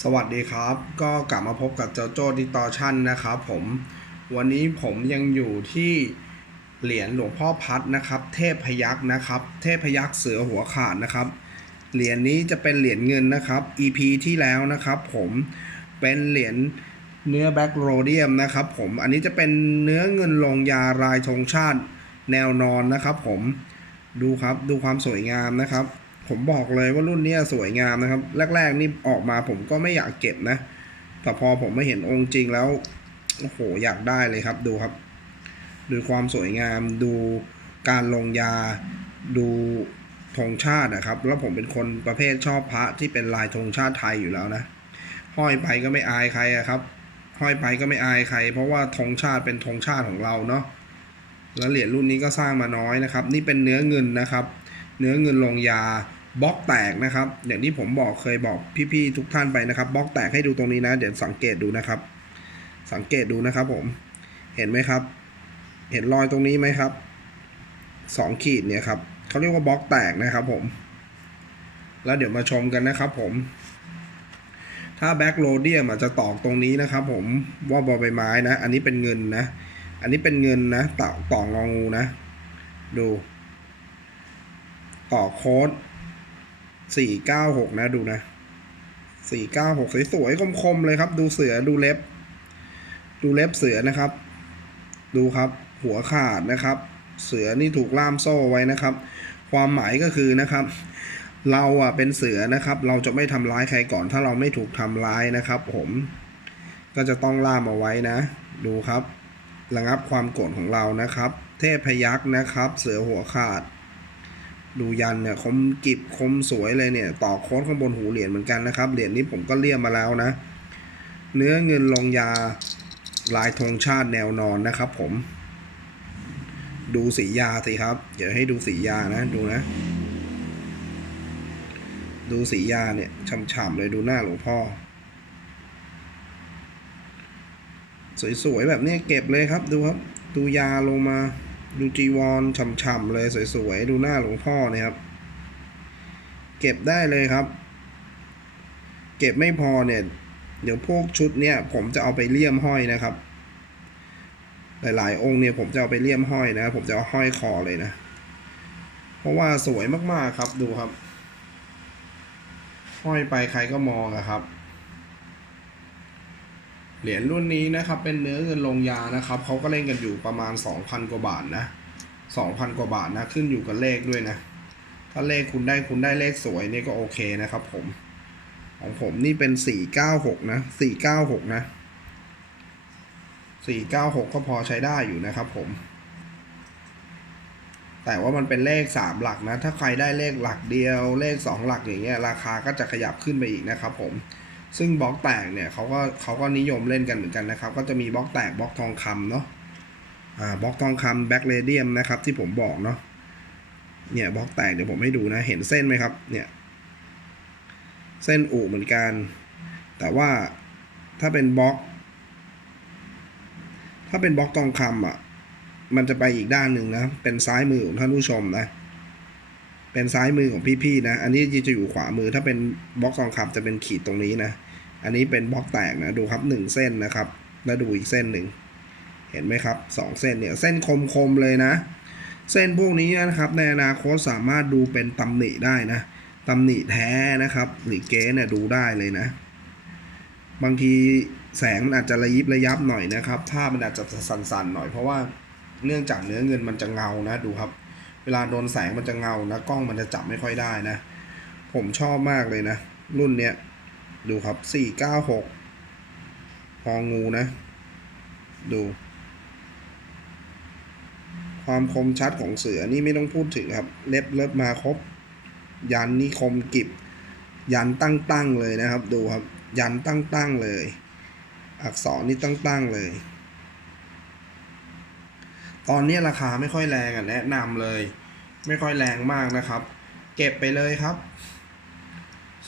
สวัสดีครับ ก็กลับมาพบกับเจ้าโจ้ดิตอชันนะครับผมวันนี้ผมยังอยู่ที่เหรียญหลวงพ่อพัดนะครับ เทพพยักษ์นะครับ เทพพยักษ์เสือหัวขาดนะครับ เหรียญนี้จะเป็นเหรียญเงินนะครับ EP ที่แล้วนะครับ ผมเป็นเหรียญเนื้อแบ็กโรเดียมนะครับ ผมอันนี้จะเป็นเนื้อเงินลงยารายธงชาติแนวนอนนะครับ ผมดูครับดูความสวยงามนะครับ ผมบอกเลยว่ารุ่นนี้สวยงามนะครับ แรก ๆ นี่ออกมาผมก็ไม่อยากเก็บนะ แต่พอผมไม่เห็นองค์จริงแล้ว โอ้โห อยากได้เลยครับ ดูครับ ดูความสวยงาม ดูการลงยา ดูธงชาตินะครับ แล้วผมเป็นคนประเภทชอบพระที่เป็นลายธงชาติไทยอยู่แล้วนะ ห้อยไปก็ไม่อายใครครับ ห้อยไปก็ไม่อายใคร เพราะว่าธงชาติเป็นธงชาติของเราเนาะ แล้วเหรียญรุ่นนี้ก็สร้างมาน้อยนะครับ นี่เป็นเนื้อเงินนะครับ เนื้อเงินลงยาบล็อกแตกนะครับ อย่างที่ผมบอกเคยบอกพี่ๆทุกท่านไปนะครับบล็อกแตกให้ดูตรงนี้นะ เดี๋ยวสังเกตดูนะครับ สังเกตดูนะครับผมเห็นไหมครับ เห็นรอยตรงนี้ไหมครับสองขีดเนี่ยครับเขาเรียกว่าบล็อกแตกนะครับผม แล้วเดี๋ยวมาชมกันนะครับผม ถ้าแบ็กโรเดียมอาจจะตอกตรงนี้นะครับผมว่าบอใบไม้นะ อันนี้เป็นเงินนะ อันนี้เป็นเงินนะต่อต่ององูนะ ดู ต่อโค้ดสี่เก้าหกนะดูนะสี่เก้าหกสวยๆคมๆเลยครับ ดูเสือดูเล็บ ดูเล็บเสือนะครับ ดูครับ หัวขาดนะครับ เสือนี่ถูกล่ามโซ่ไว้นะครับ ความหมายก็คือนะครับ เราอะเป็นเสือนะครับ เราจะไม่ทำร้ายใครก่อน ถ้าเราไม่ถูกทำร้ายนะครับ ผมก็จะต้องล่ามเอาไว้นะ ดูครับ ระงับความโกรธของเรานะครับ เทพพยักษ์นะครับ เสือหัวขาด ดูยันเนี่ยคมกิบคมสวยเลยเนี่ยต่อโค้ดข้างบนหูเหรียญเหมือนกันนะครับเหรียญนี้ผมก็เลี่ยมมาแล้วนะ เนื้อเงินลงยาลายธงชาติแนวนอนนะครับ ผม ดูสียาสิครับ เดี๋ยวให้ดูสียานะดูนะ ดูสียาเนี่ยฉ่ำๆเลยดูหน้าหลวงพ่อ สวยๆแบบนี้เก็บเลยครับดูครับ ดูยาลงมา ดูจีวรฉ่ำๆเลยสวยๆ ดูหน้าหลวงพ่อเนี่ยครับ เก็บได้เลยครับ เก็บไม่พอเนี่ย เดี๋ยวพวกชุดเนี่ย ผมจะเอาไปเลี่ยมห้อยนะครับ หลายๆ องค์เนี่ยผมจะเอาไปเลี่ยมห้อยนะผมจะเอาห้อยคอเลยนะ เพราะว่าสวยมากๆครับดูครับ ห้อยไปใครก็มองอะครับ เหรียญรุ่นนี้นะครับเป็นเนื้อเงินลงยานะครับเขาก็เล่นกันอยู่ประมาณ 2,000 กว่าบาทนะ 2,000 กว่าบาทนะขึ้นอยู่กับเลขด้วยนะ ถ้าเลขคุณได้คุณได้เลขสวยนี่ก็โอเคนะครับผม ของผมนี่เป็น 496 นะ 496 นะ 496 ก็พอใช้ได้อยู่นะครับผม แต่ว่ามันเป็นเลข 3 หลักนะ ถ้าใครได้เลขหลักเดียวเลข 2 หลักอย่างเงี้ยราคาก็จะขยับขึ้นไปอีกนะครับผม ซึ่งบล็อกแตกเนี่ยเขาก็เขาก็นิยมเล่นกันเหมือนกันนะครับ ก็จะมีบล็อกแตกบล็อกทองคำเนาะอ่าบล็อกทองคำแบ็กเรเดียมนะครับ ที่ผมบอกเนาะเนี่ยบล็อกแตกเดี๋ยวผมให้ดูนะเห็นเส้นไหมครับเนี่ยเส้นอูเหมือนกัน แต่ว่าถ้าเป็นบล็อก ถ้าเป็นบล็อกทองคำอะมันจะไปอีกด้านหนึ่งนะ เป็นซ้ายมือของท่านผู้ชมนะ เป็นซ้ายมือของพี่ๆนะ อันนี้จะอยู่ขวามือ ถ้าเป็นบล็อกทองคำจะเป็นขีดตรงนี้นะ อันนี้เป็นบล็อกแตกนะดูครับหนึ่งเส้นนะครับ แล้วดูอีกเส้นหนึ่ง เห็นไหมครับสองเส้นเนี่ยเส้นคมๆเลยนะ เส้นพวกนี้นะครับในอนาคตสามารถดูเป็นตำหนิได้นะตำหนิแท้นะครับ หรือเก๊เนี่ยดูได้เลยนะ บางทีแสงมันอาจจะระยิบระยับหน่อยนะครับภาพมันอาจจะสั่นๆหน่อยเพราะว่าเนื่องจากเนื้อเงินมันจะเงานะดูครับ เวลาโดนแสงมันจะเงานะกล้องมันจะจับไม่ค่อยได้นะ ผมชอบมากเลยนะ รุ่นเนี้ย ดูครับสี่เก้าหกพองูนะ ดู ความคมชัดของเสือนี่ไม่ต้องพูดถึงครับ เล็บเล็บมาครบ ยันนี่คมกิบ ยันตั้งๆเลยนะครับ ดูครับ ยันตั้งๆเลย อักษรนี่ตั้งๆเลย ตอนนี้ราคาไม่ค่อยแรงอะแนะนำเลย ไม่ค่อยแรงมากนะครับ เก็บไปเลยครับ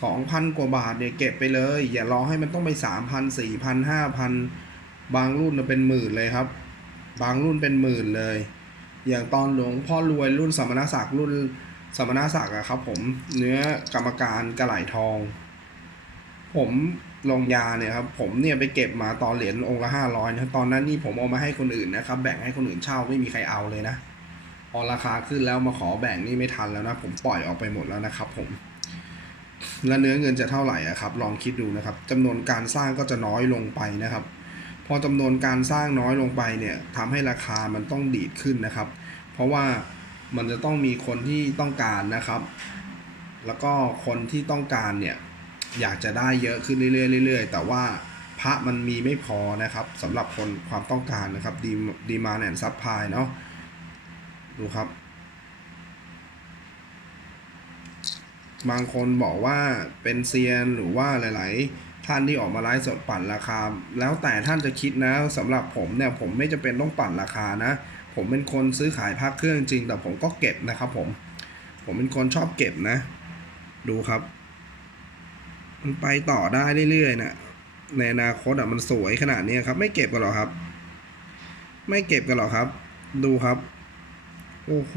สองพันกว่าบาทเนี่ยเก็บไปเลย อย่ารอให้มันต้องไปสามพันสี่พันห้าพันบางรุ่นน่ะเป็นหมื่นเลยครับ บางรุ่นเป็นหมื่นเลย อย่างตอนหลวงพ่อรวยรุ่นสมณศักดิ์รุ่นสมณศักดิ์อะครับผมเนื้อกรรมการกระไหลทอง ผมลงยาเนี่ยครับผมเนี่ยไปเก็บมาตอนเหรียญองค์ละห้าร้อยนะตอนนั้นนี่ผมเอามาให้คนอื่นนะครับ แบ่งให้คนอื่นเช่าไม่มีใครเอาเลยนะพอราคาขึ้นแล้วมาขอแบ่งนี่ไม่ทันแล้วนะ ผมปล่อยออกไปหมดแล้วนะครับผม แล้วเนื้อเงินจะเท่าไหร่อะครับ ลองคิดดูนะครับจำนวนการสร้างก็จะน้อยลงไปนะครับ พอจำนวนการสร้างน้อยลงไปเนี่ยทำให้ราคามันต้องดีดขึ้นนะครับ เพราะว่ามันจะต้องมีคนที่ต้องการนะครับ แล้วก็คนที่ต้องการเนี่ยอยากจะได้เยอะขึ้นเรื่อยๆเรื่อยๆแต่ว่าพระมันมีไม่พอนะครับสำหรับคนความต้องการนะครับดีดีมาแอนซับพายเนาะดูครับ บางคนบอกว่าเป็นเซียนหรือว่าหลาย ๆ ท่านที่ออกมาไลฟ์สดปั่นราคา แล้วแต่ท่านจะคิดนะสำหรับผมเนี่ยผมไม่จำเป็นต้องปั่นราคานะ ผมเป็นคนซื้อขายพักเครื่องจริง แต่ผมก็เก็บนะครับผม ผมเป็นคนชอบเก็บนะ ดูครับ มันไปต่อได้เรื่อยๆนะในอนาคตอะมันสวยขนาดนี้ครับ ไม่เก็บกันหรอครับ ไม่เก็บกันหรอครับ ดูครับ โอ้โห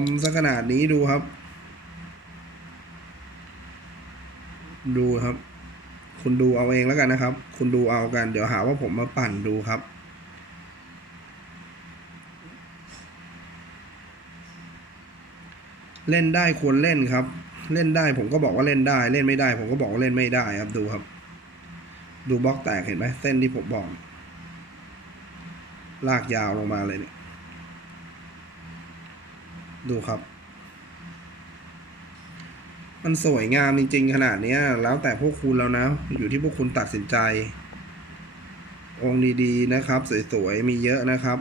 มซะขนาดนี้ดูครับ ดูครับ คุณดูเอาเองแล้วกันนะครับ คุณดูเอากัน เดี๋ยวหาว่าผมมาปั่นดูครับ เล่นได้ควรเล่นครับ เล่นได้ผมก็บอกว่าเล่นได้ เล่นไม่ได้ ผมก็บอกว่าเล่นไม่ได้ครับดูครับ ดูบล็อกแตกเห็นไหมเส้นที่ผมบอก ลากยาวลงมาเลยเนี่ย ดูครับ มันสวยงามจริง ๆ ขนาดเนี้ยแล้วแต่พวกคุณแล้วนะ อยู่ที่พวกคุณตัดสินใจ องค์ดีๆนะครับ สวยๆ มีเยอะนะครับ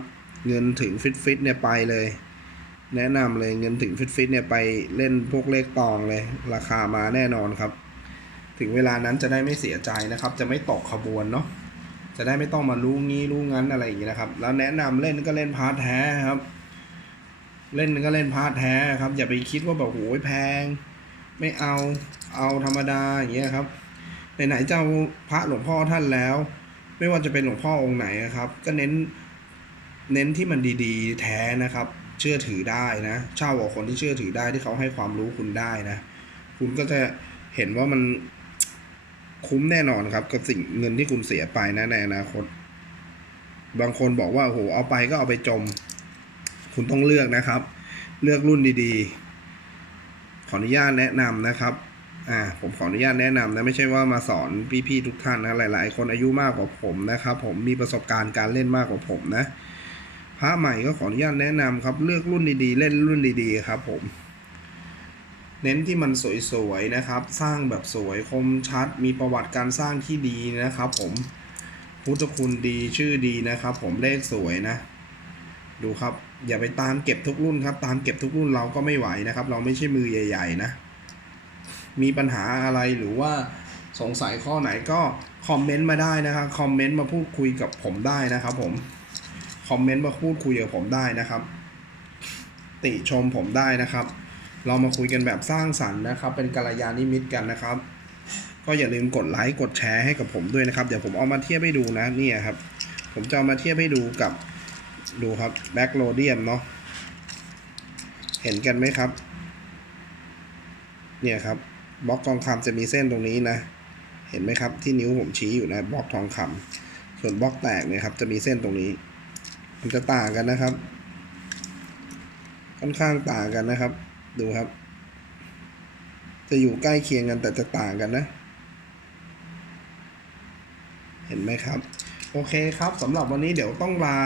เงินถึงฟิตๆเนี่ยไปเลย แนะนำเลยเงินถึงฟิตๆเนี่ยไปเล่นพวกเลขตองเลย ราคามาแน่นอนครับ ถึงเวลานั้นจะได้ไม่เสียใจนะครับ จะไม่ตกขบวนเนาะจะได้ไม่ต้องมารู้งี้รู้งั้นอะไรอย่างงี้นะครับ แล้วแนะนำเล่นก็เล่นพาร์ทแท้ครับ เล่นก็เล่นพาร์ทแท้ครับ อย่าไปคิดว่าแบบโอ้ยแพง ไม่เอาเอาธรรมดาอย่างเงี้ยครับไหนๆเจ้าพระหลวงพ่อท่านแล้ว ไม่ว่าจะเป็นหลวงพ่อองค์ไหนนะครับ ก็เน้นเน้นที่มันดีๆ แท้นะครับ เชื่อถือได้นะเช่ากับคนที่เชื่อถือได้ที่เขาให้ความรู้คุณได้นะ คุณก็จะเห็นว่ามันคุ้มแน่นอนครับกับสิ่งเงินที่คุณเสียไปนะในอนาคต บางคนบอกว่าโอ้โหเอาไปก็เอาไปจม คุณต้องเลือกนะครับ เลือกรุ่นดีๆ ขออนุญาตแนะนำนะครับอ่าผมขออนุญาตแนะนำนะไม่ใช่ว่ามาสอนพี่ๆทุกท่านนะหลายๆ คนอายุมากกว่าผมนะครับ ผมมีประสบการณ์การเล่นมากกว่าผมนะพระใหม่ก็ขออนุญาตแนะนำครับเลือกรุ่นดีๆ เล่นรุ่นดีๆครับ ผม เน้นที่มันสวยๆนะครับ สร้างแบบสวยคมชัด มีประวัติการสร้างที่ดีนะครับ ผมพุทธคุณดีชื่อดีนะครับ ผมเลขสวยนะ ดูครับ อย่าไปตามเก็บทุกรุ่นครับ ตามเก็บทุกรุ่นเราก็ไม่ไหวนะครับ เราไม่ใช่มือใหญ่ ๆ นะ มีปัญหาอะไรหรือว่าสงสัยข้อไหนก็คอมเมนต์มาได้นะครับคอมเมนต์มาพูดคุยกับผมได้นะครับ ผมคอมเมนต์มาพูดคุยกับผมได้นะครับ ติชมผมได้นะครับ เรามาคุยกันแบบสร้างสรรค์นะครับ เป็นกัลยาณมิตรกันนะครับ ก็อย่าลืมกดไลค์กดแชร์ให้กับผมด้วยนะครับ เดี๋ยวผมเอามาเทียบให้ดูนะเนี่ยครับ ผมจะเอามาเทียบให้ดูกับ ดูครับแบ็กโลเดียมเนาะเห็นกันไหมครับ เนี่ยครับบล็อกทองคำจะมีเส้นตรงนี้นะ เห็นไหมครับที่นิ้วผมชี้อยู่นะบล็อกทองคำส่วนบล็อกแตกเนี่ยครับ จะมีเส้นตรงนี้ มันจะต่างกันนะครับ ค่อนข้างต่างกันนะครับ ดูครับ จะอยู่ใกล้เคียงกันแต่จะต่างกันนะ เห็นไหมครับ โอเคครับสำหรับวันนี้เดี๋ยวต้องลา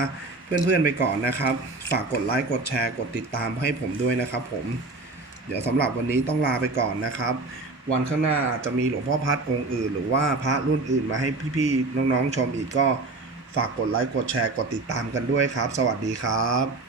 เพื่อนๆไปก่อนนะครับ ฝากกดไลค์กดแชร์กดติดตามให้ผมด้วยนะครับผม เดี๋ยวสำหรับวันนี้ต้องลาไปก่อนนะครับ วันข้างหน้าจะมีหลวงพ่อพัดองค์อื่น หรือว่าพระรุ่นอื่นมาให้พี่ๆน้องๆชมอีกก็ฝากกดไลค์กดแชร์กดติดตามกันด้วยครับ สวัสดีครับ